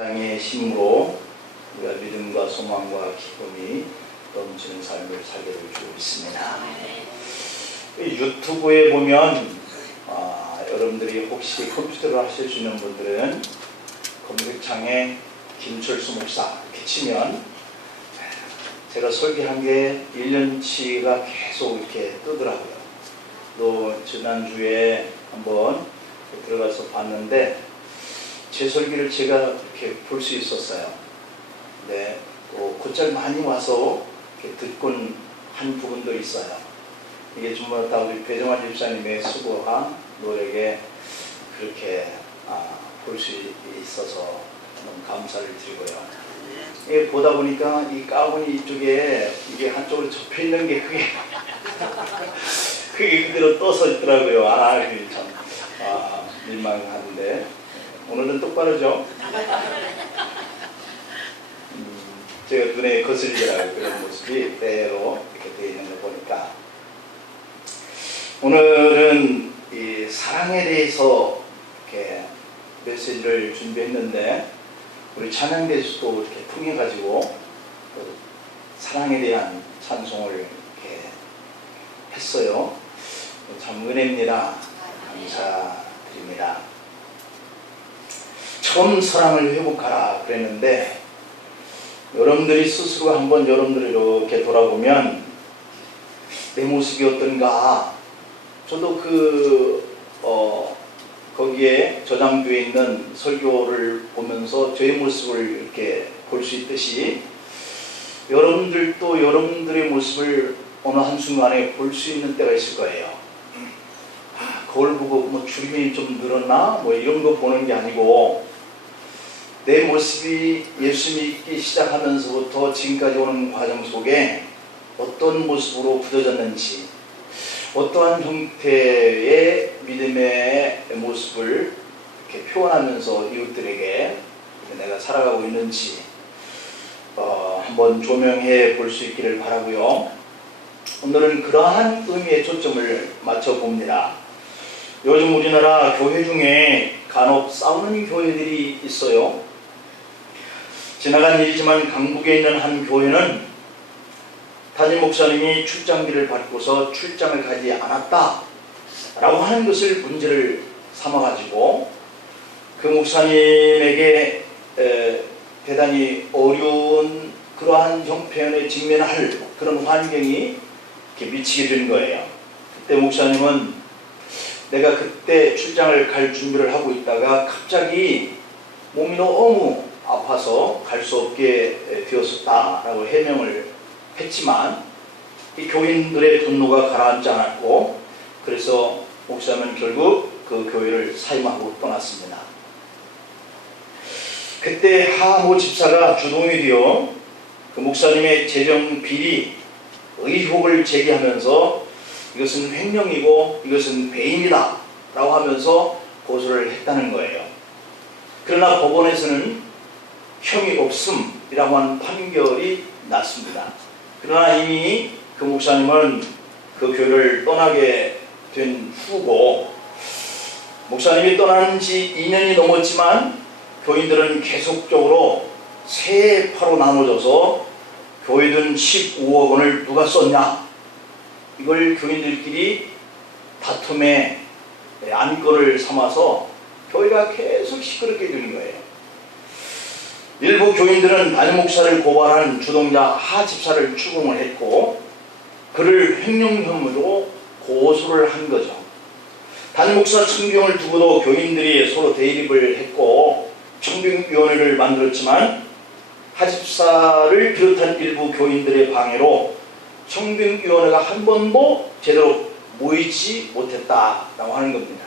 사랑의 힘으로 우리가 믿음과 소망과 기쁨이 넘치는 삶을 살게 될 줄 믿습니다. 유튜브에 보면 여러분들이 혹시 컴퓨터로 하실 수 있는 분들은 검색창에 김철수 목사 이렇게 치면 제가 설계한 게 1년치가 계속 이렇게 뜨더라고요. 또 지난주에 한번 들어가서 봤는데 제 설계를 제가 이렇게 볼 수 있었어요. 네, 또 곧잘 많이 와서 이렇게 듣곤 한 부분도 있어요. 이게 정말 다 우리 배정환 집사님의 수고와 노력에 그렇게 볼 수 있어서 너무 감사를 드리고요. 이게 보다 보니까 이 가운이 이쪽에 이게 한쪽으로 접혀 있는 게 그게 그대로 떠서 있더라고요. 그게 참 민망한데 오늘은 똑바로죠. 제가 눈에 거슬리더라고요. 그런 모습이 그대로 이렇게 되어 있는 걸 보니까 오늘은 이 사랑에 대해서 이렇게 메시지를 준비했는데 우리 찬양대에서도 이렇게 통해가지고 사랑에 대한 찬송을 이렇게 했어요. 참 은혜입니다. 감사드립니다. 처음 사랑을 회복하라 그랬는데 여러분들이 스스로 한번 여러분들이 이렇게 돌아보면 내 모습이 어떤가. 저도 거기에 저장되어 있는 설교를 보면서 저의 모습을 이렇게 볼 수 있듯이 여러분들도 여러분들의 모습을 어느 한순간에 볼 수 있는 때가 있을 거예요. 거울 보고 뭐 주름이 좀 늘었나? 뭐 이런 거 보는 게 아니고 내 모습이 예수 믿기 시작하면서부터 지금까지 오는 과정 속에 어떤 모습으로 굳어졌는지 어떠한 형태의 믿음의 모습을 이렇게 표현하면서 이웃들에게 내가 살아가고 있는지 한번 조명해 볼 수 있기를 바라고요. 오늘은 그러한 의미에 초점을 맞춰봅니다. 요즘 우리나라 교회 중에 간혹 싸우는 교회들이 있어요. 지나간 일이지만 강북에 있는 한 교회는 담임 목사님이 출장비를 받고서 출장을 가지 않았다 라고 하는 것을 문제를 삼아가지고 그 목사님에게 대단히 어려운 그러한 형편에 직면할 그런 환경이 이렇게 미치게 된 거예요. 그때 목사님은 내가 그때 출장을 갈 준비를 하고 있다가 갑자기 몸이 너무 아파서 갈 수 없게 되었었다라고 해명을 했지만 이 교인들의 분노가 가라앉지 않았고 그래서 목사님은 결국 그 교회를 사임하고 떠났습니다. 그때 하모 집사가 주동이 되어 그 목사님의 재정 비리 의혹을 제기하면서 이것은 횡령이고 이것은 배임이다 라고 하면서 고소를 했다는 거예요. 그러나 법원에서는 형이 없음이라고 하는 판결이 났습니다. 그러나 이미 그 목사님은 그 교회를 떠나게 된 후고 목사님이 떠난 지 2년이 넘었지만 교인들은 계속적으로 세 파로 나눠져서 교회든 15억 원을 누가 썼냐 이걸 교인들끼리 다툼의 안건을 삼아서 교회가 계속 시끄럽게 되는 거예요. 일부 교인들은 담임 목사를 고발한 주동자 하 집사를 추궁을 했고 그를 횡령 혐의로 고소를 한 거죠. 담임 목사 청빙을 두고도 교인들이 서로 대립을 했고 청빙위원회를 만들었지만 하 집사를 비롯한 일부 교인들의 방해로 청빙위원회가 한 번도 제대로 모이지 못했다라고 하는 겁니다.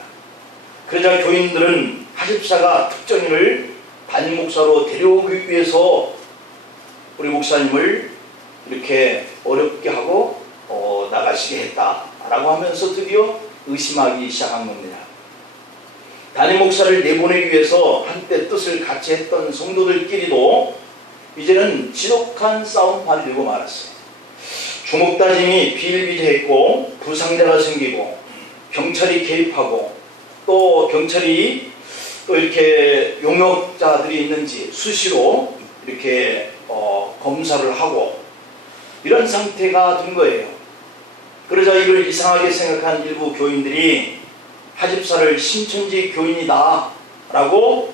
그러자 교인들은 하 집사가 특정인을 담임 목사로 데려오기 위해서 우리 목사님을 이렇게 어렵게 하고 나가시게 했다라고 하면서 드디어 의심하기 시작한 겁니다. 담임 목사를 내보내기 위해서 한때 뜻을 같이 했던 성도들끼리도 이제는 지독한 싸움판이 되고 말았어요. 주먹다짐이 비일비재했고 부상자가 생기고 경찰이 개입하고 또 경찰이 또 이렇게 용역자들이 있는지 수시로 이렇게 검사를 하고 이런 상태가 된 거예요. 그러자 이걸 이상하게 생각한 일부 교인들이 하집사를 신천지 교인이다 라고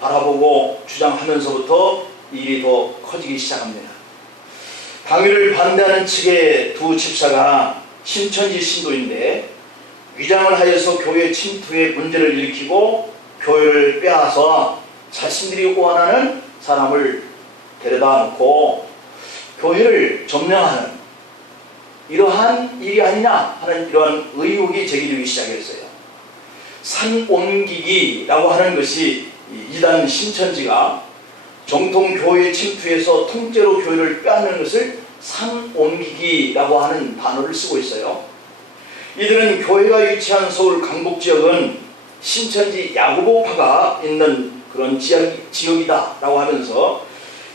바라보고 주장하면서부터 일이 더 커지기 시작합니다. 방위를 반대하는 측의 두 집사가 신천지 신도인데 위장을 하여서 교회 침투에 문제를 일으키고 교회를 빼앗아 자신들이 원하는 사람을 데려다 놓고 교회를 점령하는 이러한 일이 아니냐 하는 이러한 의혹이 제기되기 시작했어요. 산 옮기기라고 하는 것이 이단 신천지가 정통 교회 침투해서 통째로 교회를 빼앗는 것을 산 옮기기라고 하는 단어를 쓰고 있어요. 이들은 교회가 위치한 서울 강북 지역은 신천지 야고보파가 있는 그런 지역이다 라고 하면서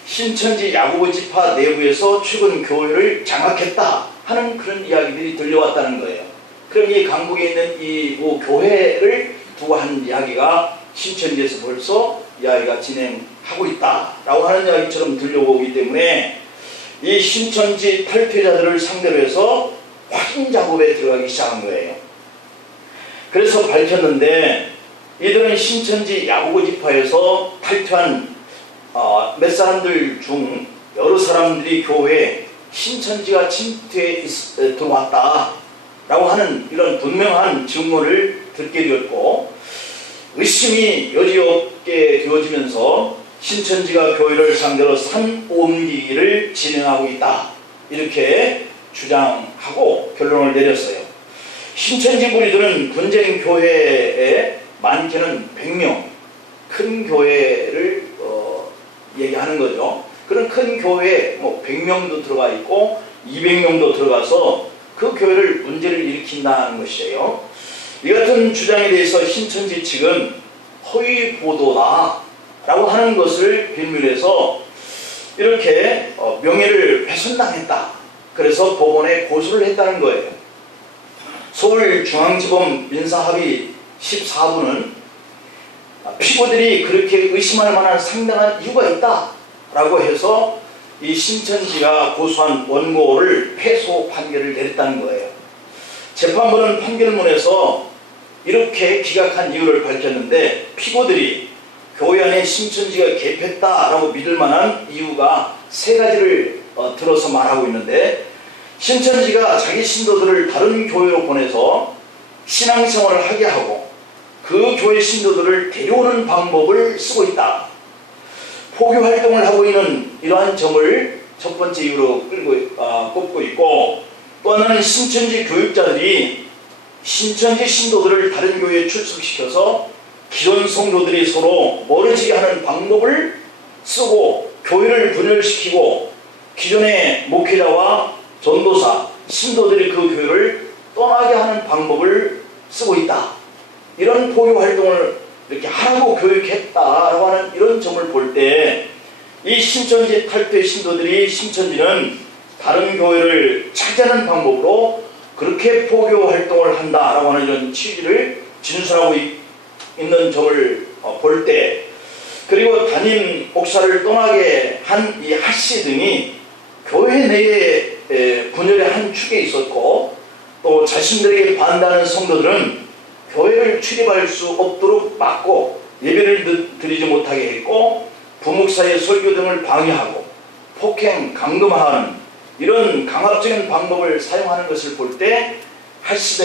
신천지 야고보 지파 내부에서 최근 교회를 장악했다 하는 그런 이야기들이 들려왔다는 거예요. 그럼 이 강북에 있는 이 교회를 두고 하는 이야기가 신천지에서 벌써 이야기가 진행하고 있다 라고 하는 이야기처럼 들려오기 때문에 이 신천지 탈퇴자들을 상대로 해서 확인 작업에 들어가기 시작한 거예요. 그래서 밝혔는데 이들은 신천지 야고보 지파에서 탈퇴한 몇 사람들 중 여러 사람들이 교회에 신천지가 침투해 들어왔다 라고 하는 이런 분명한 증거를 듣게 되었고 의심이 여지없게 되어지면서 신천지가 교회를 상대로 산 옮기기를 진행하고 있다 이렇게 주장하고 결론을 내렸어요. 신천지 무리들은 분쟁 교회에 많게는 100명 큰 교회를 얘기하는 거죠. 그런 큰 교회에 100명도 들어가 있고 200명도 들어가서 그 교회를 문제를 일으킨다는 것이에요. 이 같은 주장에 대해서 신천지 측은 허위 보도다 라고 하는 것을 빌미해서 이렇게 명예를 훼손당했다. 그래서 법원에 고소를 했다는 거예요. 서울중앙지법 민사합의 14부는 피고들이 그렇게 의심할 만한 상당한 이유가 있다 라고 해서 이 신천지가 고소한 원고를 패소 판결을 내렸다는 거예요. 재판부는 판결문에서 이렇게 기각한 이유를 밝혔는데 피고들이 교회 안에 신천지가 개입했다라고 믿을 만한 이유가 3가지를 들어서 말하고 있는데 신천지가 자기 신도들을 다른 교회로 보내서 신앙생활을 하게 하고 그 교회 신도들을 데려오는 방법을 쓰고 있다. 포교 활동을 하고 있는 이러한 점을 첫 번째 이유로 꼽고 있고 또 하나는 신천지 교육자들이 신천지 신도들을 다른 교회에 출석시켜서 기존 성도들이 서로 멀어지게 하는 방법을 쓰고 교회를 분열시키고 기존의 목회자와 전도사, 신도들이 그 교회를 떠나게 하는 방법을 쓰고 있다. 이런 포교 활동을 이렇게 하라고 교육했다라고 하는 이런 점을 볼 때 이 신천지 탈퇴 신도들이 신천지는 다른 교회를 차지하는 방법으로 그렇게 포교 활동을 한다라고 하는 이런 취지를 진술하고 있는 점을 볼 때 그리고 담임 목사를 떠나게 한 이 하씨 등이 교회 내에 분열의 한 축에 있었고 또 자신들에게 반대하는 성도들은 교회를 출입할 수 없도록 막고 예배를 드리지 못하게 했고 부목사의 설교 등을 방해하고 폭행, 감금하는 이런 강압적인 방법을 사용하는 것을 볼 때 하씨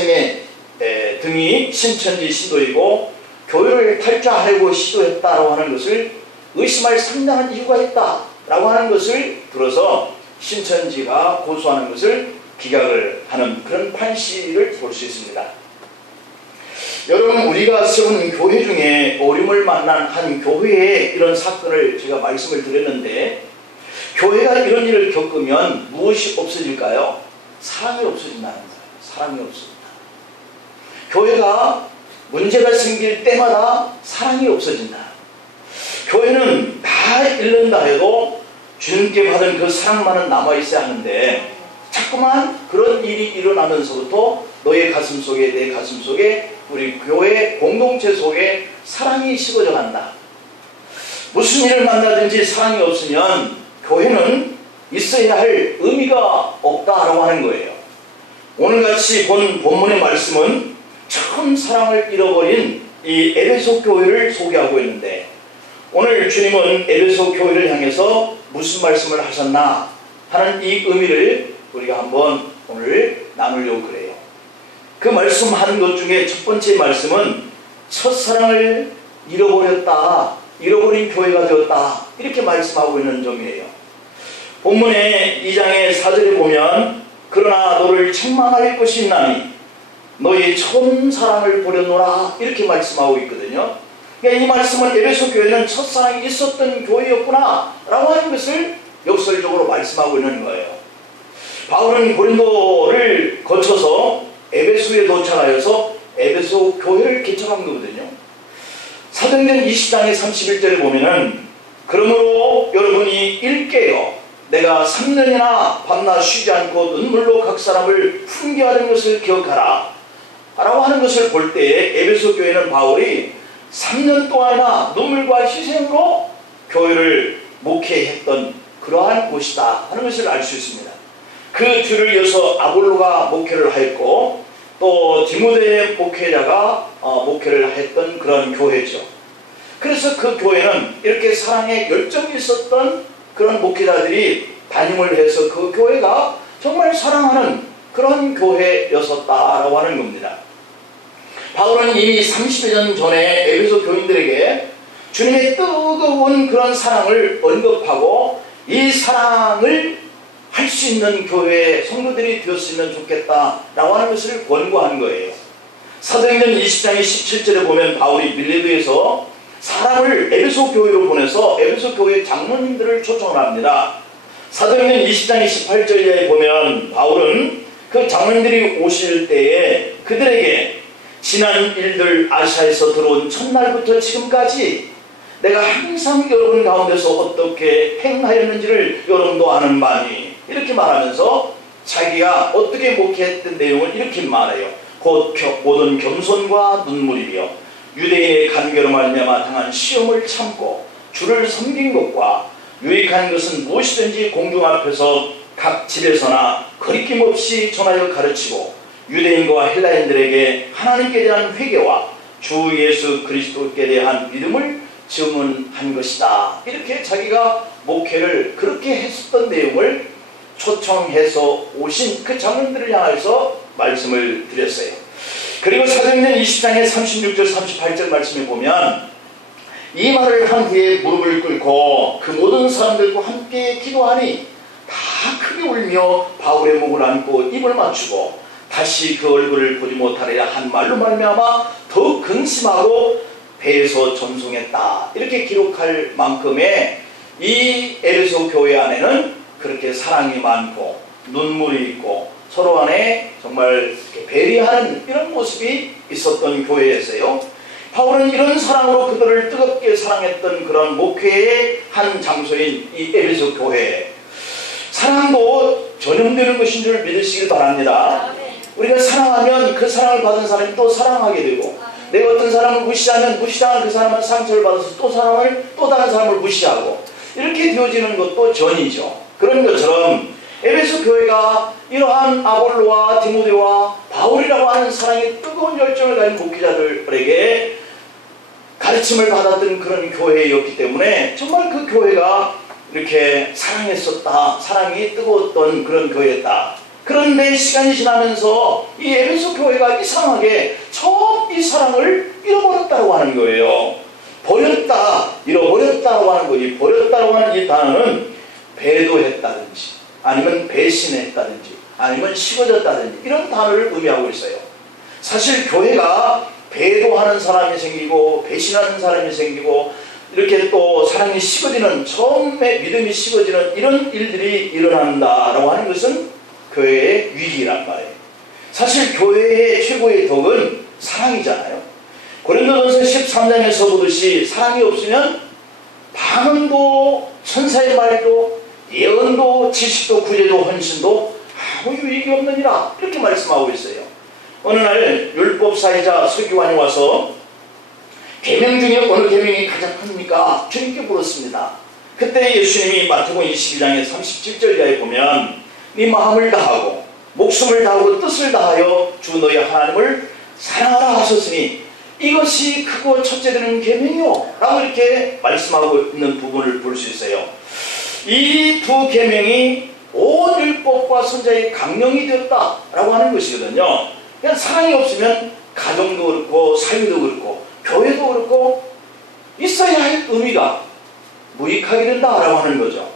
등이 신천지 신도이고 교회를 탈퇴하려고 시도했다라고 하는 것을 의심할 상당한 이유가 있다라고 하는 것을 들어서 신천지가 고소하는 것을 기각을 하는 그런 판시를 볼 수 있습니다. 여러분 우리가 세우는 교회 중에 어려움을 만난 한 교회의 이런 사건을 제가 말씀을 드렸는데 교회가 이런 일을 겪으면 무엇이 없어질까요? 사랑이 없어진다는 거예요. 사랑이 없어진다. 교회가 문제가 생길 때마다 사랑이 없어진다. 교회는 다 잃는다 해도 주님께 받은 그 사랑만은 남아있어야 하는데 자꾸만 그런 일이 일어나면서부터 너의 가슴 속에, 내 가슴 속에, 우리 교회 공동체 속에 사랑이 식어져 간다. 무슨 일을 만나든지 사랑이 없으면 교회는 있어야 할 의미가 없다라고 하는 거예요. 오늘같이 본 본문의 말씀은 처음 사랑을 잃어버린 이 에베소 교회를 소개하고 있는데, 오늘 주님은 에베소 교회를 향해서 무슨 말씀을 하셨나 하는 이 의미를 우리가 한번 오늘 나누려고 그래요. 그 말씀하는 것 중에 첫 번째 말씀은 첫사랑을 잃어버린 교회가 되었다, 이렇게 말씀하고 있는 점이에요. 본문의 2장의 4절에 보면 그러나 너를 책망할 것이 있나니 너의 처음 사랑을 버렸노라, 이렇게 말씀하고 있거든요. 그러니까 이 말씀은 에베소 교회는 첫사랑이 있었던 교회였구나 라고 하는 것을 역설적으로 말씀하고 있는 거예요. 바울은 고린도를 거쳐서 에베소에 도착하여서 에베소 교회를 개척한 거거든요. 사도행전 20장의 31절에 보면은 그러므로 여러분이 일깨어 내가 3년이나 밤낮 쉬지 않고 눈물로 각 사람을 훈계하는 것을 기억하라 라고 하는 것을 볼 때에 에베소 교회는 바울이 3년 동안이나 눈물과 희생으로 교회를 목회했던 그러한 곳이다 하는 것을 알 수 있습니다. 그 뒤를 이어서 아볼로가 목회를 하였고 또 디모데 목회자가 목회를 했던 그런 교회죠. 그래서 그 교회는 이렇게 사랑에 열정이 있었던 그런 목회자들이 담임을 해서 그 교회가 정말 사랑하는 그런 교회였었다라고 하는 겁니다. 바울은 이미 30여 년 전에 에베소 교인들에게 주님의 뜨거운 그런 사랑을 언급하고 이 사랑을 할 수 있는 교회의 성도들이 되었으면 좋겠다라고 하는 것을 권고한 거예요. 사도행전 20장의 17절에 보면 바울이 밀레도에서 사람을 에베소 교회로 보내서 에베소 교회 장로님들을 초청을 합니다. 사도행전 20장 18절에 보면 바울은 그 장로님들이 오실 때에 그들에게 지난 일들 아시아에서 들어온 첫날부터 지금까지 내가 항상 여러분 가운데서 어떻게 행하였는지를 여러분도 아는 바니, 이렇게 말하면서 자기가 어떻게 목회했던 내용을 이렇게 말해요. 곧 모든 겸손과 눈물이며 유대인의 간계로 말미암아 당한 시험을 참고 주를 섬긴 것과 유익한 것은 무엇이든지 공중 앞에서 각 집에서나 거리낌 없이 전하여 가르치고 유대인과 헬라인들에게 하나님께 대한 회개와 주 예수 그리스도께 대한 믿음을 증언한 것이다. 이렇게 자기가 목회를 그렇게 했었던 내용을 초청해서 오신 그 장로들을 향해서 말씀을 드렸어요. 그리고 사도행전 20장의 36절 38절 말씀에 보면 이 말을 한 후에 무릎을 꿇고 그 모든 사람들과 함께 기도하니 다 크게 울며 바울의 목을 안고 입을 맞추고 다시 그 얼굴을 보지 못하리라 한 말로 말미암아 더욱 근심하고 배에서 전송했다, 이렇게 기록할 만큼의 이 에베소 교회 안에는 그렇게 사랑이 많고 눈물이 있고 서로 간에 정말 배려하는 이런 모습이 있었던 교회였어요. 바울은 이런 사랑으로 그들을 뜨겁게 사랑했던 그런 목회의 한 장소인 이 에베소 교회, 사랑도 전염되는 것인 줄 믿으시길 바랍니다. 우리가 사랑하면 그 사랑을 받은 사람이 또 사랑하게 되고, 내가 어떤 사람을 무시하면 무시당한 그 사람은 상처를 받아서 또 다른 사람을 무시하고, 이렇게 되어지는 것도 전이죠. 그런 것처럼 에베소 교회가 이러한 아볼로와 디모데와 바울이라고 하는 사랑의 뜨거운 열정을 가진 목회자들에게 가르침을 받았던 그런 교회였기 때문에 정말 그 교회가 이렇게 사랑했었다, 사랑이 뜨거웠던 그런 교회였다. 그런데 시간이 지나면서 이 에베소 교회가 이상하게 처음 이 사랑을 잃어버렸다고 하는 거예요. 버렸다, 잃어버렸다고 하는 거지. 버렸다고 하는 이 단어는 배도했다든지 아니면 배신했다든지 아니면 식어졌다든지 이런 단어를 의미하고 있어요. 사실 교회가 배도하는 사람이 생기고 배신하는 사람이 생기고 이렇게 또 사랑이 식어지는, 처음에 믿음이 식어지는 이런 일들이 일어난다라고 하는 것은 교회의 위기란 말이에요. 사실 교회의 최고의 덕은 사랑이잖아요. 고린도전서 13장에서 보듯이 사랑이 없으면 방언도 천사의 말도 예언도 지식도 구제도 헌신도 아무 유익이 없느니라, 이렇게 말씀하고 있어요. 어느 날 율법사이자 서기관이 와서 계명 중에 어느 계명이 가장 큽니까? 주님께 물었습니다. 그때 예수님이 마태복음 22장의 37절에 보면 네 마음을 다하고 목숨을 다하고 뜻을 다하여 주 너희 하나님을 사랑하라 하셨으니 이것이 크고 첫째 되는 계명이요 라고 이렇게 말씀하고 있는 부분을 볼 수 있어요. 이 두 계명이 온 율법과 선지자의 강령이 되었다라고 하는 것이거든요. 그냥 사랑이 없으면 가정도 그렇고 사회도 그렇고 교회도 그렇고 있어야 할 의미가 무익하게 된다라고 하는 거죠.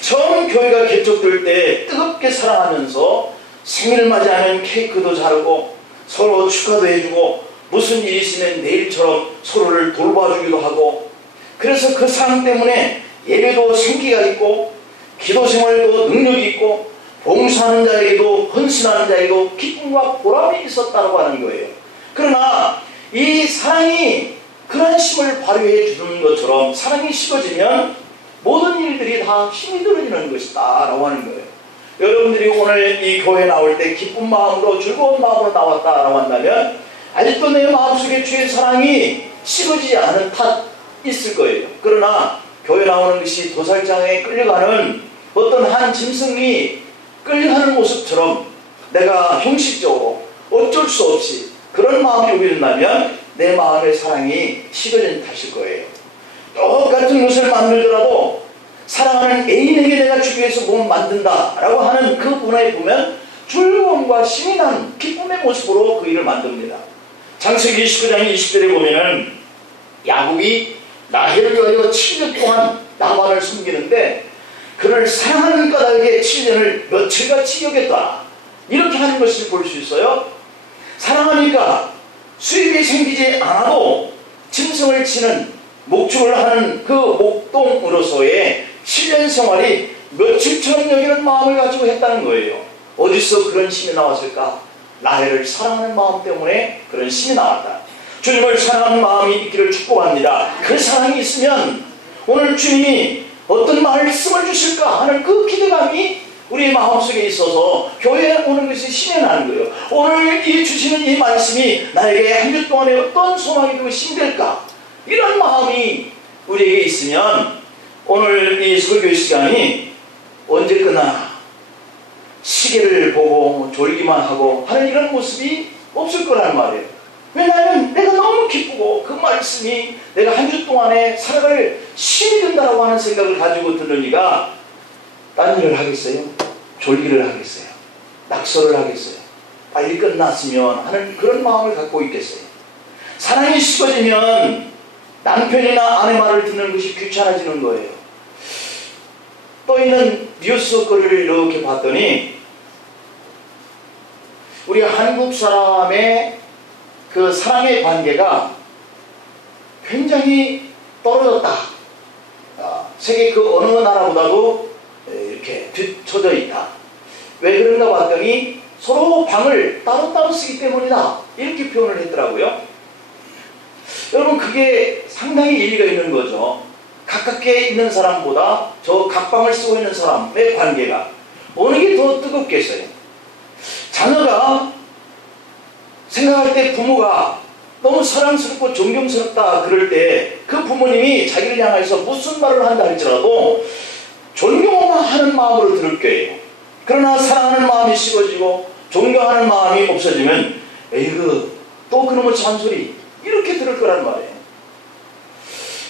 처음 교회가 개척될 때 뜨겁게 사랑하면서 생일을 맞이하면 케이크도 자르고 서로 축하도 해주고 무슨 일이 있으면 내일처럼 서로를 돌봐주기도 하고, 그래서 그 사랑 때문에 예배도 생기가 있고 기도 생활도 능력이 있고 봉사하는 자에게도 헌신하는 자에게도 기쁨과 보람이 있었다고 하는 거예요. 그러나 이 사랑이 그런 힘을 발휘해 주는 것처럼 사랑이 식어지면 모든 일들이 다 힘이 들어지는 것이다 라고 하는 거예요. 여러분들이 오늘 이 교회 나올 때 기쁜 마음으로 즐거운 마음으로 나왔다라고 한다면 아직도 내 마음속에 주의 사랑이 식어지지 않은 탓 있을 거예요. 그러나 교회 나오는 것이 도살장에 끌려가는 어떤 한 짐승이 끌려가는 모습처럼 내가 형식적으로 어쩔 수 없이 그런 마음이 오게 된다면 내 마음의 사랑이 식어진 탓일 거예요. 똑같은 옷을 만들더라도 사랑하는 애인에게 내가 주기 위해서 몸을 만든다 라고 하는 그 문화에 보면 즐거움과 신이 나는 기쁨의 모습으로 그 일을 만듭니다. 창세기 19장 20절에 보면은 야곱이 라헬을 위하여 7년 동안 라반을 숨기는데 그를 사랑하는 까닭에 7년을 며칠같이 여겼다 이렇게 하는 것을 볼 수 있어요. 사랑하니까 수입이 생기지 않아도 짐승을 치는 목축을 하는 그 목동으로서의 7년 생활이 며칠처럼 여기는 마음을 가지고 했다는 거예요. 어디서 그런 힘이 나왔을까? 라헬을 사랑하는 마음 때문에 그런 힘이 나왔다. 주님을 사랑하는 마음이 있기를 축복합니다. 그 사랑이 있으면 오늘 주님이 어떤 말씀을 주실까 하는 그 기대감이 우리 마음속에 있어서 교회에 오는 것이 힘이 나는 거예요. 오늘 이 주시는 이 말씀이 나에게 한 주 동안에 어떤 소망이 되고 힘이 될까? 이런 마음이 우리에게 있으면 오늘 이 설교 시간이 언제 끝나나 시계를 보고 졸기만 하고 하는 이런 모습이 없을 거란 말이에요. 왜냐하면 내가 너무 기쁘고 그 말씀이 내가 한 주 동안에 살아갈 힘이 된다라고 하는 생각을 가지고 들으니까 딴 일을 하겠어요? 졸기를 하겠어요? 낙서를 하겠어요? 빨리 끝났으면 하는 그런 마음을 갖고 있겠어요? 사랑이 식어지면 남편이나 아내 말을 듣는 것이 귀찮아지는 거예요. 또 있는 뉴스 거리를 이렇게 봤더니 우리 한국 사람의 그 사랑의 관계가 굉장히 떨어졌다. 세계 그 어느 나라보다도 이렇게 뒤처져 있다. 왜 그런가 봤더니 서로 방을 따로따로 쓰기 때문이다. 이렇게 표현을 했더라고요. 여러분 그게 상당히 일리가 있는 거죠. 가깝게 있는 사람보다 저 각방을 쓰고 있는 사람의 관계가 어느 게 더 뜨겁겠어요? 자녀가 생각할 때 부모가 너무 사랑스럽고 존경스럽다 그럴 때 그 부모님이 자기를 향해서 무슨 말을 한다 할지라도 존경하는 마음으로 들을 거예요. 그러나 사랑하는 마음이 식어지고 존경하는 마음이 없어지면 에이그 또 그놈의 잔소리 이렇게 들을 거란 말이에요.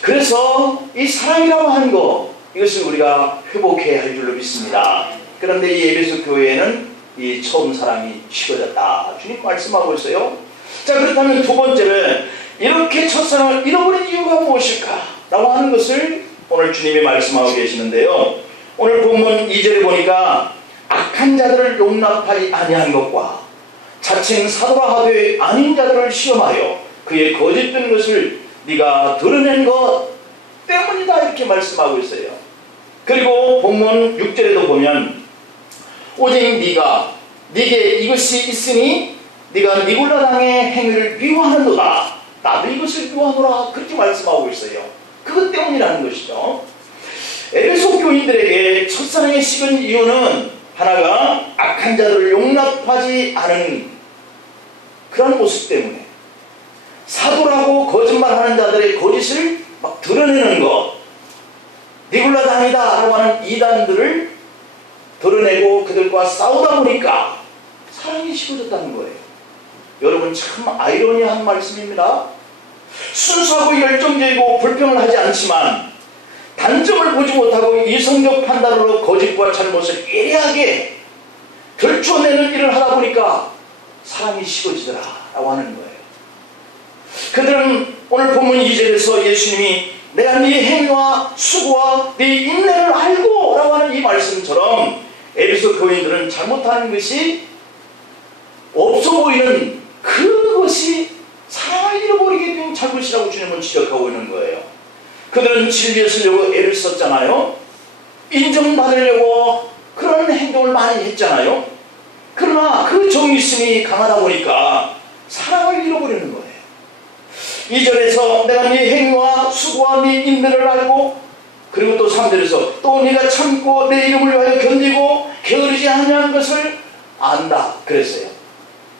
그래서 이 사랑이라고 하는 거 이것을 우리가 회복해야 할 줄로 믿습니다. 그런데 이 에베소 교회에는 이 처음 사랑이 식어졌다 주님 말씀하고 있어요. 자, 그렇다면 두 번째는 이렇게 첫사랑을 잃어버린 이유가 무엇일까 라고 하는 것을 오늘 주님이 말씀하고 계시는데요. 오늘 본문 2절에 보니까 악한 자들을 용납하지 아니한 것과 자칭 사도라 하되 아닌 자들을 시험하여 그의 거짓된 것을 네가 드러낸 것 때문이다 이렇게 말씀하고 있어요. 그리고 본문 6절에도 보면 오직 네게 이것이 있으니 네가 니골라 당의 행위를 미워하는도다. 나도 이것을 미워하노라 그렇게 말씀하고 있어요. 그것 때문이라는 것이죠. 에베소 교인들에게 첫사랑이 식은 이유는 하나가 악한 자들을 용납하지 않은 그런 모습 때문에 사도라고 거짓말하는 자들의 거짓을 막 드러내는 것, 니굴라당이다 라고 하는 이단들을 드러내고 그들과 싸우다 보니까 사랑이 식어졌다는 거예요. 여러분, 참 아이러니한 말씀입니다. 순수하고 열정적이고 불평을 하지 않지만 단점을 보지 못하고 이성적 판단으로 거짓과 잘못을 예리하게 결정내는 일을 하다 보니까 사랑이 식어지더라 라고 하는 거예요. 그들은 오늘 본문 2절에서 예수님이 내가 네 행위와 수고와 네 인내를 알고 라고 하는 이 말씀처럼 에베소 교인들은 잘못하는 것이 없어 보이는 그것이 사랑을 잃어버리게 된 잘못이라고 주님은 지적하고 있는 거예요. 그들은 진리에 서려고 애를 썼잖아요. 인정받으려고 그런 행동을 많이 했잖아요. 그러나 그 정의심이 강하다 보니까 사랑을 잃어버리는 거예요. 2절에서 내가 네 행위와 수고와 네 인내를 알고, 그리고 또 3절에서 또 네가 참고 내 이름을 위하여 견디고 게으르지 아니한 것을 안다 그랬어요.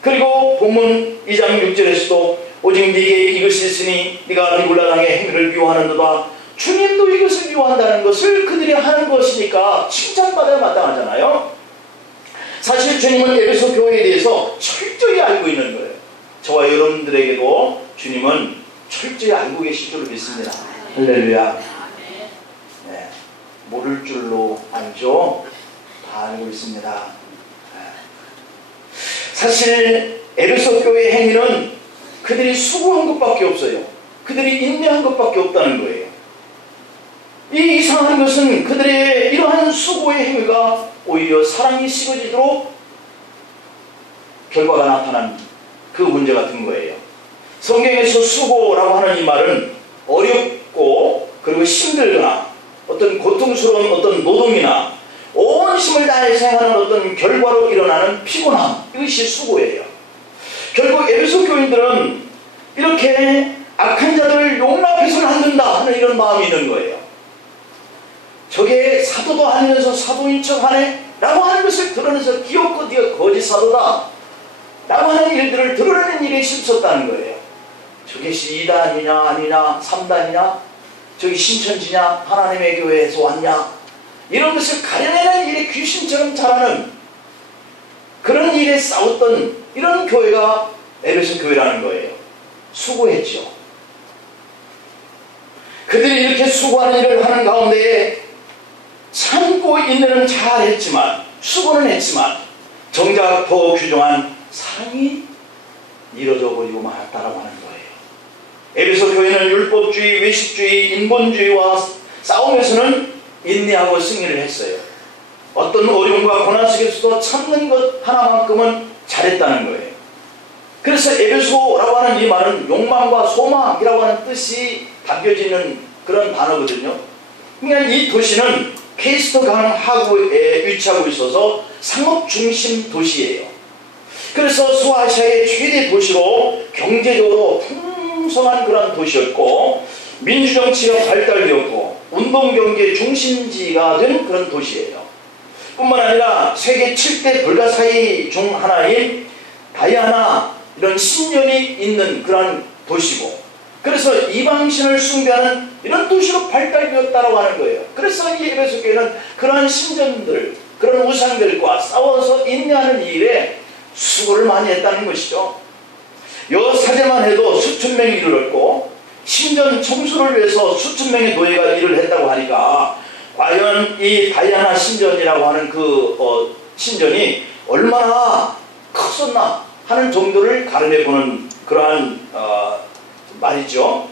그리고 본문 2장 6절에서도 오직 네게 이것이 있으니 네가 니굴라당의 행위를 미워하는도다. 주님도 이것을 미워한다는 것을 그들이 하는 것이니까 칭찬받아야 마땅하잖아요. 사실 주님은 에베소 교회에 대해서 철저히 알고 있는 거예요. 저와 여러분들에게도 주님은 철저히 알고 계실 줄 믿습니다. 할렐루야. 네, 모를 줄로 알죠. 다 알고 있습니다. 사실 에베소 교회의 행위는 그들이 수고한 것밖에 없어요. 그들이 인내한 것밖에 없다는 거예요. 이 이상한 것은 그들의 이러한 수고의 행위가 오히려 사랑이 식어지도록 결과가 나타난 그 문제 같은 거예요. 성경에서 수고라고 하는 이 말은 어렵고 그리고 힘들거나 어떤 고통스러운 어떤 노동이나 온 힘을 다해서 행하는 어떤 결과로 일어나는 피곤함, 이것이 수고예요. 결국 에베소 교인들은 이렇게 악한 자들을 용납해서는 안 된다 하는 이런 마음이 있는 거예요. 저게 사도도 아니면서 사도인 척 하네 라고 하는 것을 드러내서 귀엽고 네가 거짓 사도다 라고 하는 일들을 드러내는 일에 힘썼다는 거예요. 저게 2단이냐 아니냐 3단이냐 저기 신천지냐 하나님의 교회에서 왔냐 이런 것을 가려내는 일에 귀신처럼 잘하는 그런 일에 싸웠던 이런 교회가 에베소 교회라는 거예요. 수고했죠. 그들이 이렇게 수고하는 일을 하는 가운데 참고 인내는 잘했지만 수고는 했지만 정작 더 규정한 사랑이 이뤄져 버리고 말았다라고 하는 거예요. 에베소 교회는 율법주의, 외식주의, 인본주의와 싸움에서는 인내하고 승리를 했어요. 어떤 어려움과 고난 속에서도 참는 것 하나만큼은 잘했다는 거예요. 그래서 에베소라고 하는 이 말은 욕망과 소망이라고 하는 뜻이 담겨지는 그런 단어거든요. 그러니까 이 도시는 케이스트 강 하구에 위치하고 있어서 상업 중심 도시예요. 그래서 소아시아의 최대 도시로 경제적으로 풍성한 그런 도시였고 민주정치가 발달되었고 운동경제 중심지가 된 그런 도시예요. 뿐만 아니라 세계 7대 불가사의 중 하나인 다이아나 이런 신전이 있는 그런 도시고, 그래서 이방신을 숭배하는 이런 도시로 발달되었다고 하는 거예요. 그래서 이 에베소 교회는 그러한 신전들, 그런 우상들과 싸워서 인내하는 일에 수고를 많이 했다는 것이죠. 여 사제만 해도 수천 명이 이르렀고 신전 청소를 위해서 수천 명의 노예가 일을 했다고 하니까 과연 이 다이아나 신전이라고 하는 그 신전이 얼마나 컸었나 하는 정도를 가늠해보는 그러한 말이죠.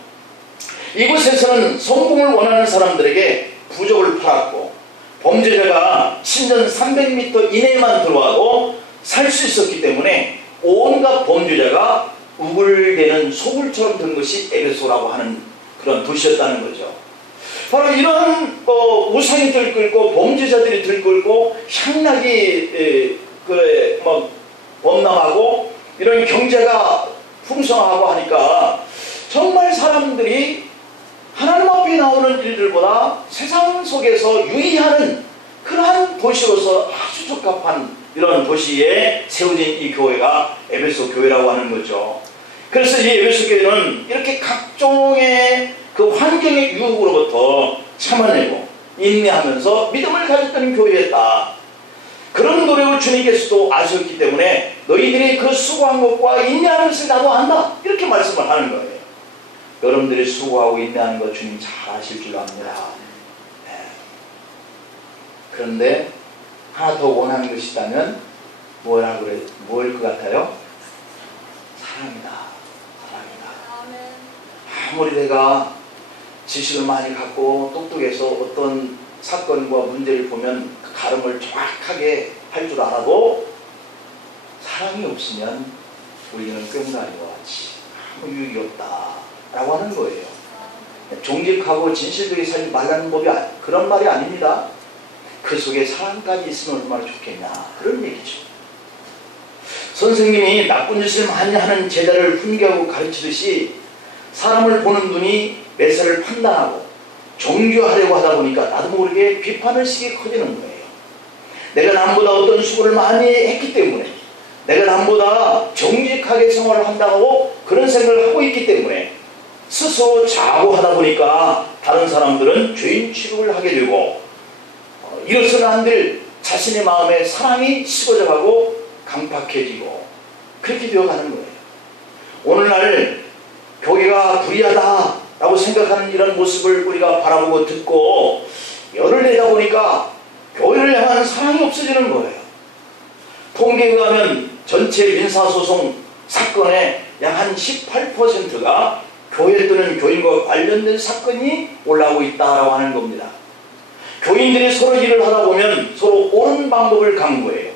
이곳에서는 성공을 원하는 사람들에게 부적을 팔았고 범죄자가 신전 300m 이내에만 들어와도 살 수 있었기 때문에 온갖 범죄자가 우글대는 소굴처럼 된 것이 에베소라고 하는 그런 도시였다는 거죠. 바로 이런 우상이 들끓고 범죄자들이 들끓고 향락이 범람하고 이런 경제가 풍성하고 하니까 정말 사람들이 하나님 앞에 나오는 일들보다 세상 속에서 유의하는 그러한 도시로서 아주 적합한 이런 도시에 세워진 이 교회가 에베소 교회라고 하는 거죠. 그래서 이 에베소 교회는 이렇게 각종의 그 환경의 유혹으로부터 참아내고 인내하면서 믿음을 가졌던 교회였다. 그런 노력을 주님께서도 아셨기 때문에 너희들이 그 수고한 것과 인내하는 것을 나도 안다, 이렇게 말씀을 하는 거예요. 여러분들이 수고하고 인내하는 것 주님 잘 아실 줄로 압니다. 네. 그런데 하나 더 원하는 것이 있다면 뭘 것 같아요? 사랑이다. 사랑이다. 아무리 내가 지식을 많이 갖고 똑똑해서 어떤 사건과 문제를 보면 그 가름을 정확하게 할 줄 알아도 사랑이 없으면 우리는 꽹과리와 같이 아무 유익이 없다라고 하는 거예요. 정직하고 진실되게 살지 말라는 법이 그런 말이 아닙니다. 그 속에 사랑까지 있으면 얼마나 좋겠냐, 그런 얘기죠. 선생님이 나쁜 짓을 많이 하는 제자를 훈계하고 가르치듯이 사람을 보는 눈이 매사를 판단하고 정죄하려고 하다 보니까 나도 모르게 비판의식이 커지는 거예요. 내가 남보다 어떤 수고를 많이 했기 때문에, 내가 남보다 정직하게 생활을 한다고 그런 생각을 하고 있기 때문에 스스로 자고하다 보니까 다른 사람들은 죄인 취급을 하게 되고, 이래서는 안 될 자신의 마음에 사랑이 식어져가고 강팍해지고 그렇게 되어가는 거예요. 오늘날 교회가 불의하다라고 생각하는 이런 모습을 우리가 바라보고 듣고 열을 내다 보니까 교회를 향한 사랑이 없어지는 거예요. 통계에 의하면 전체 민사소송 사건의 약 한 18%가 교회 또는 교인과 관련된 사건이 올라오고 있다고 하는 겁니다. 교인들이 서로 일을 하다 보면 서로 옳은 방법을 강구해요.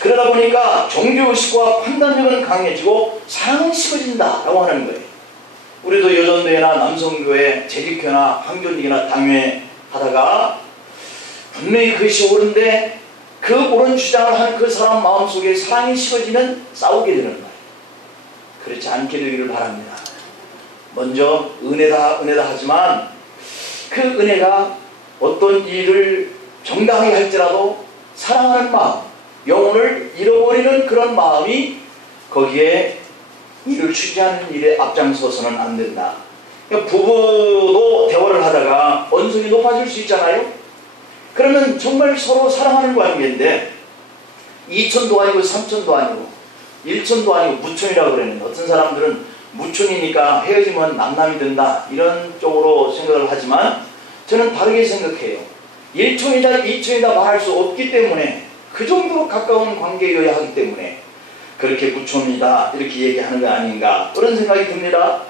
그러다 보니까 정죄의식과 판단력은 강해지고 사랑은 식어진다라고 하는 거예요. 우리도 여전도회나 남성교회, 재직회나 황교직이나 당회 하다가 분명히 그것이 옳은데 그 옳은 주장을 하는 그 사람 마음속에 사랑이 식어지면 싸우게 되는 거예요. 그렇지 않게 되기를 바랍니다. 먼저 은혜다 하지만 그 은혜가 어떤 일을 정당하게 할지라도 사랑하는 마음, 영혼을 잃어버리는 그런 마음이 거기에 일을 취재하는 일에 앞장서서는 안 된다. 그러니까 부부도 대화를 하다가 언성이 높아질 수 있잖아요. 그러면 정말 서로 사랑하는 관계인데 2천도 아니고 3천도 아니고 1천도 아니고 무천이라고 그러는데, 어떤 사람들은 무천이니까 헤어지면 남남이 된다 이런 쪽으로 생각을 하지만 저는 다르게 생각해요. 1천이다 2천이다 말할 수 없기 때문에, 그 정도로 가까운 관계여야 하기 때문에 그렇게 무천이다 이렇게 얘기하는 거 아닌가, 그런 생각이 듭니다.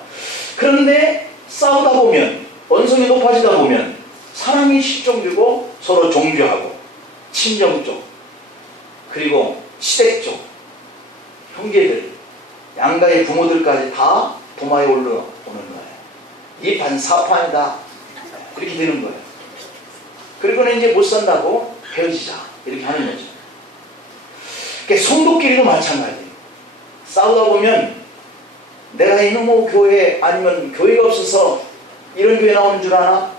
그런데 싸우다 보면, 언성이 높아지다 보면 사랑이 실종되고 서로 정죄하고 친정쪽 그리고 시댁쪽 형제들, 양가의 부모들까지 다 도마에 올라오는 거예요. 이 반사판이다 이렇게 되는 거예요. 그리고는 이제 못 산다고 헤어지자 이렇게 하는 거죠. 그러니까 성도끼리도 마찬가지예요. 싸우다 보면 내가 이놈의 교회, 아니면 교회가 없어서 이런 교회 나오는 줄 아나?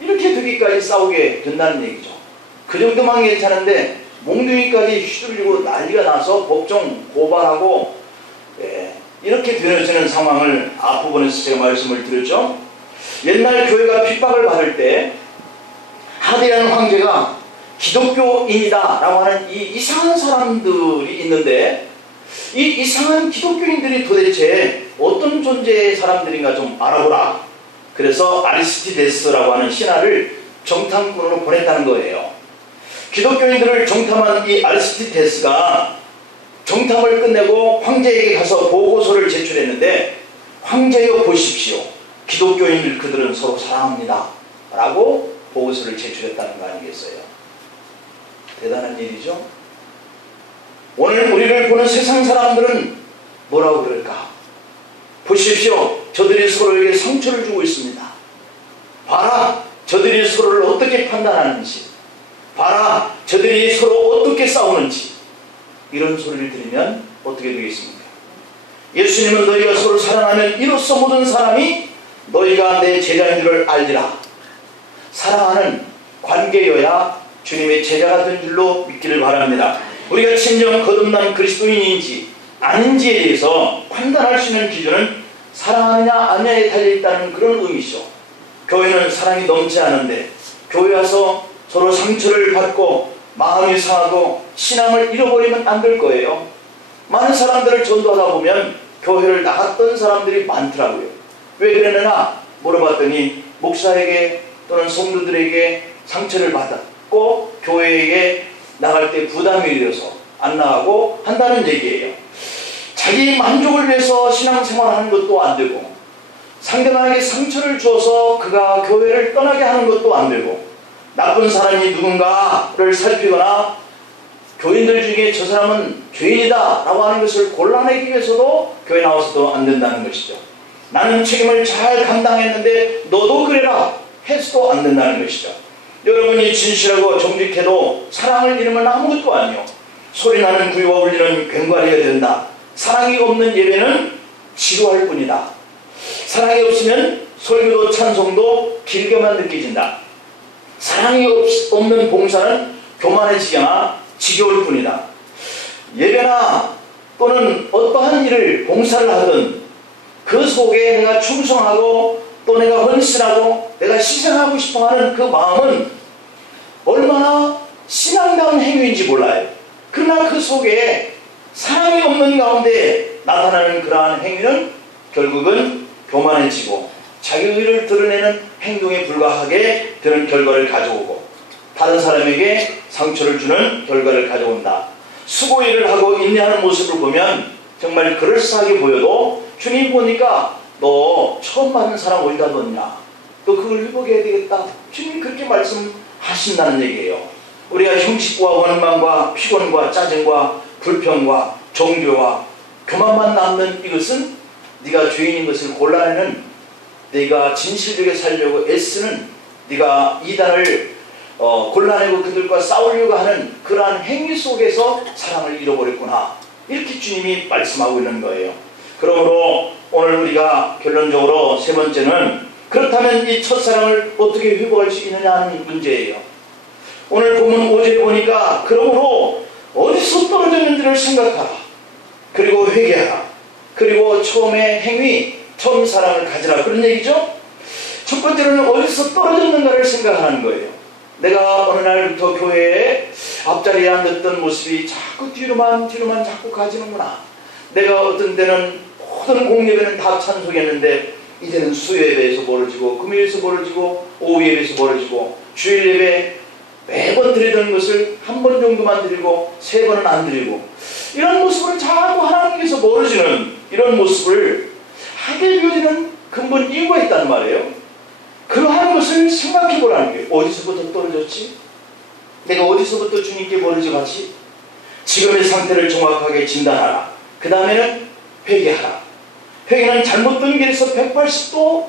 이렇게 되기까지 싸우게 된다는 얘기죠. 그 정도만 괜찮은데 몽둥이까지 휘둘리고 난리가 나서 법정 고발하고 이렇게 되어지는 상황을 앞부분에서 제가 말씀을 드렸죠. 옛날 교회가 핍박을 받을 때 하디라는 황제가 기독교인이다 라고 하는 이 이상한 사람들이 있는데, 이 이상한 기독교인들이 도대체 어떤 존재의 사람들인가 좀 알아보라. 그래서 아리스티데스라고 하는 신하를 정탐꾼으로 보냈다는 거예요. 기독교인들을 정탐한 이 아리스티데스가 정탐을 끝내고 황제에게 가서 보고서를 제출했는데, 황제여 보십시오, 기독교인들 그들은 서로 사랑합니다 라고 보고서를 제출했다는 거 아니겠어요? 대단한 일이죠. 오늘 우리를 보는 세상 사람들은 뭐라고 그럴까? 보십시오, 저들이 서로에게 상처를 주고 있습니다. 봐라, 저들이 서로를 어떻게 판단하는지. 봐라, 저들이 서로 어떻게 싸우는지. 이런 소리를 들으면 어떻게 되겠습니까? 예수님은 너희가 서로 사랑하면 이로써 모든 사람이 너희가 내 제자인 줄을 알리라. 사랑하는 관계여야 주님의 제자가 된 줄로 믿기를 바랍니다. 우리가 진정 거듭난 그리스도인인지 아닌지에 대해서 판단할 수 있는 기준은 사랑하느냐 아니냐에 달려있다는 그런 의미죠. 교회는 사랑이 넘지 않은데 교회 와서 서로 상처를 받고 마음이 상하고 신앙을 잃어버리면 안 될 거예요. 많은 사람들을 전도하다 보면 교회를 나갔던 사람들이 많더라고요. 왜 그러느냐 물어봤더니 목사에게 또는 성도들에게 상처를 받았고 교회에 나갈 때 부담이 되어서 안 나가고 한다는 얘기예요. 자기 만족을 위해서 신앙생활하는 것도 안 되고 상대방에게 상처를 줘서 그가 교회를 떠나게 하는 것도 안 되고 나쁜 사람이 누군가를 살피거나 교인들 중에 저 사람은 죄인이다 라고 하는 것을 골라내기 위해서도 교회 나와서도 안 된다는 것이죠. 나는 책임을 잘 감당했는데 너도 그래라 해서도 안 된다는 것이죠. 여러분이 진실하고 정직해도 사랑을 잃으면 아무것도 아니요. 소리나는 구유와 울리는 괭과리가 된다. 사랑이 없는 예배는 지루할 뿐이다. 사랑이 없으면 설교도 찬송도 길게만 느껴진다. 사랑이 없는 봉사는 교만해지거나 지겨울 뿐이다. 예배나 또는 어떠한 일을 봉사를 하든 그 속에 내가 충성하고 또 내가 헌신하고 내가 희생하고 싶어하는 그 마음은 얼마나 신앙다운 행위인지 몰라요. 그러나 그 속에 사랑이 없는 가운데 나타나는 그러한 행위는 결국은 교만해지고 자기 의를 드러내는 행동에 불과하게 되는 결과를 가져오고 다른 사람에게 상처를 주는 결과를 가져온다. 수고 일을 하고 인내하는 모습을 보면 정말 그럴싸하게 보여도 주님 보니까 너 처음 만난 사람 어디다 뒀냐? 너 그걸 회복해야 되겠다. 주님 그렇게 말씀하신다는 얘기예요. 우리가 형식과 원망과 피곤과 짜증과 불평과 정죄와 교만만 남는 이것은 네가 죄인인 것을 골라내는 네가 진실되게 살려고 애쓰는 네가 이단을 골라내고 그들과 싸우려고 하는 그러한 행위 속에서 사랑을 잃어버렸구나. 이렇게 주님이 말씀하고 있는 거예요. 그러므로 오늘 우리가 결론적으로 세 번째는 그렇다면 이 첫사랑을 어떻게 회복할 수 있느냐 하는 문제예요. 오늘 본문 5절에 보니까 그러므로 어디서 떨어졌는지를 생각하라. 그리고 회개하라. 그리고 처음의 행위, 처음 사랑을 가지라. 그런 얘기죠. 첫 번째로는 어디서 떨어졌는가를 생각하는 거예요. 내가 어느 날부터 교회에 앞자리에 앉았던 모습이 자꾸 뒤로만 자꾸 가지는구나. 내가 어떤 때는 모든 공예배는 다 찬송했는데 이제는 수요예배에서 멀어지고 금요일에서 멀어지고 오후예배에서 멀어지고 주일예배 매번 드리던 것을 한 번 정도만 드리고 세 번은 안 드리고 이런 모습을 자꾸 하나님께서 멀어지는 이런 모습을 하게 되어지는 근본 이유가 있단 말이에요. 그러한 것을 생각해 보라는 거예요. 어디서부터 떨어졌지? 내가 어디서부터 주님께 멀어져 갔지? 지금의 상태를 정확하게 진단하라. 그 다음에는 회개하라. 회개는 잘못된 길에서 180도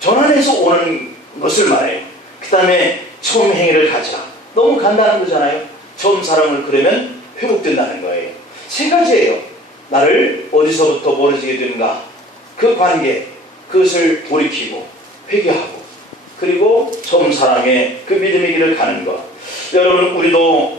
전환해서 오는 것을 말해요. 그 다음에 처음 행위를 가지라. 너무 간단한 거잖아요. 처음 사랑을 그러면 회복된다는 거예요. 세 가지예요. 나를 어디서부터 멀어지게 되는가, 그 관계, 그것을 돌이키고 회개하고 그리고 처음 사랑의 그 믿음의 길을 가는 것. 여러분 우리도